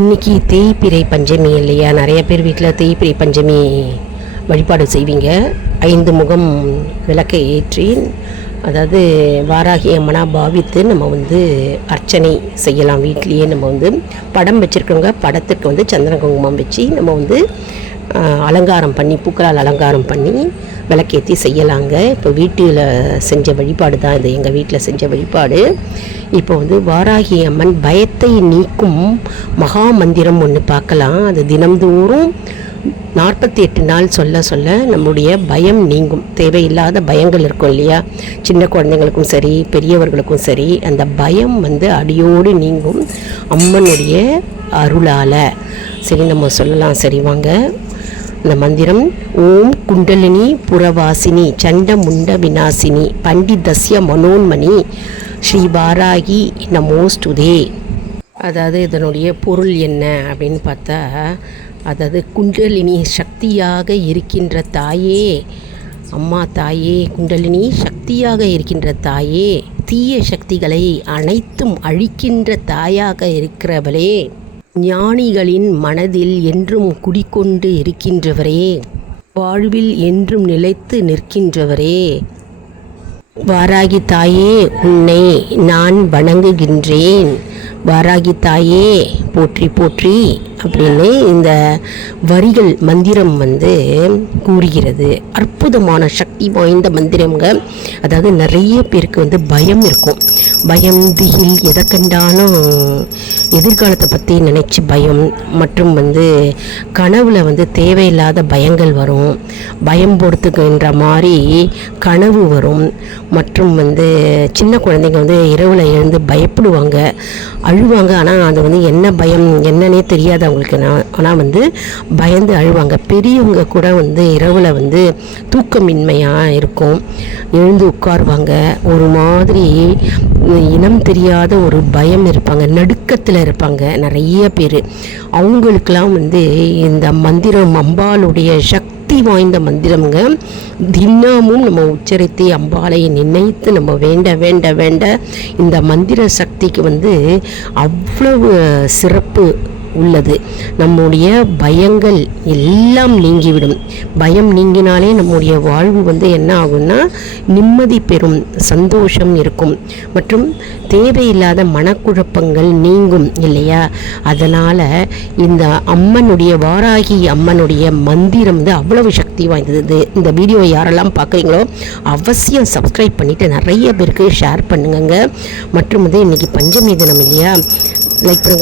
இன்றைக்கி தேய்பிறை பஞ்சமி இல்லையா? நிறைய பேர் வீட்டில் தேய்பிறை பஞ்சமி வழிபாடு செய்வீங்க. 5 முகம் விளக்கை ஏற்றி, அதாவது வாராகி அம்மனாக பாவித்து நம்ம அர்ச்சனை செய்யலாம். வீட்லேயே நம்ம படம் வச்சுருக்கவங்க படத்துக்கு சந்தன குங்குமம் வச்சு நம்ம அலங்காரம் பண்ணி, பூக்களால் அலங்காரம் பண்ணி விளக்கேற்றி செய்யலாங்க. இப்போ வீட்டில் செஞ்ச வழிபாடு தான் இது, எங்கள் வீட்டில் செஞ்ச வழிபாடு. இப்போ வாராகி அம்மன் பயத்தை நீக்கும் மகா மந்திரம் ஒன்று பார்க்கலாம். அது தினம்தோறும் 48 நாள் சொல்ல சொல்ல நம்முடைய பயம் நீங்கும். தேவையில்லாத பயங்கள் இருக்கும் இல்லையா? சின்ன குழந்தைங்களுக்கும் சரி, பெரியவர்களுக்கும் சரி, அந்த பயம் அடியோடு நீங்கும் அம்மனுடைய அருளால். சரி, நம்ம சொல்லலாம். சரி வாங்க. இந்த மந்திரம்: ஓம் குண்டலினி புரவாசினி சண்ட முண்ட விநாசினி பண்டிதஸ்ய மனோன்மணி ஸ்ரீ வாராகி நமோஸ்துதே. அதாவது இதனுடைய பொருள் என்ன அப்படின்னு பார்த்தா, அதாவது குண்டலினி சக்தியாக இருக்கின்ற தாயே, அம்மா தாயே, குண்டலினி சக்தியாக இருக்கின்ற தாயே, தீய சக்திகளை அனைத்தும் அழிக்கின்ற தாயாக இருக்கிறவளே, ஞானிகளின் மனதில் என்றும் குடிக்கொண்டு இருக்கின்றவரே, வாழ்வில் என்றும் நிலைத்து நிற்கின்றவரே, வாராகி தாயே உன்னை நான் வணங்குகின்றேன். வாராகி தாயே போற்றி போற்றி அப்படின்னு இந்த வரிகள் மந்திரம் கூறுகிறது. அற்புதமான சக்தி வாய்ந்த மந்திரங்க. அதாவது நிறைய பேருக்கு பயம் இருக்கும். பயம், திகில், எதை கண்டாலும் எதிர்காலத்தை பற்றி நினச்சி பயம், மற்றும் கனவில் தேவையில்லாத பயங்கள் வரும். பயம் பொறுத்துக்கின்ற மாதிரி கனவு வரும். மற்றும் சின்ன குழந்தைங்க இரவில் எழுந்து பயப்படுவாங்க, அழுவாங்க. ஆனால் அது என்ன பயம் என்னன்னே தெரியாது அவங்களுக்கு. ஆனால் பயந்து அழுவாங்க. பெரியவங்க கூட இரவில் தூக்கமின்மையாக இருக்கும். எழுந்து உட்காருவாங்க. ஒரு மாதிரி இனம் தெரியாத ஒரு பயம் இருப்பாங்க, நடுக்கத்தில் இருப்பாங்க நிறைய பேர். அவங்களுக்கெல்லாம் இந்த மந்திரம் அம்பாளுடைய சக்தி வாய்ந்த மந்திரம்ங்க. தினமும் நம்ம உச்சரித்து அம்பாளை நினைத்து நம்ம வேண்ட வேண்ட வேண்ட இந்த மந்திர சக்திக்கு அவ்வளவு சிறப்பு உள்ளது. நம்முடைய பயங்கள் எல்லாம் நீங்கிவிடும். பயம் நீங்கினாலே நம்முடைய வாழ்வு என்ன ஆகும்னா நிம்மதி பெறும், சந்தோஷம் இருக்கும், மற்றும் தேவையில்லாத மனக்குழப்பங்கள் நீங்கும் இல்லையா? அதனால் இந்த அம்மனுடைய, வாராகி அம்மனுடைய மந்திரம் அவ்வளவு சக்தி வாய்ந்தது. இந்த வீடியோவை யாரெல்லாம் பார்க்குறீங்களோ அவசியம் சப்ஸ்கிரைப் பண்ணிவிட்டு நிறைய பேருக்கு ஷேர் பண்ணுங்க. மற்றும் இன்றைக்கி பஞ்சமி தினம் இல்லையா? லைக் பண்ணுங்க.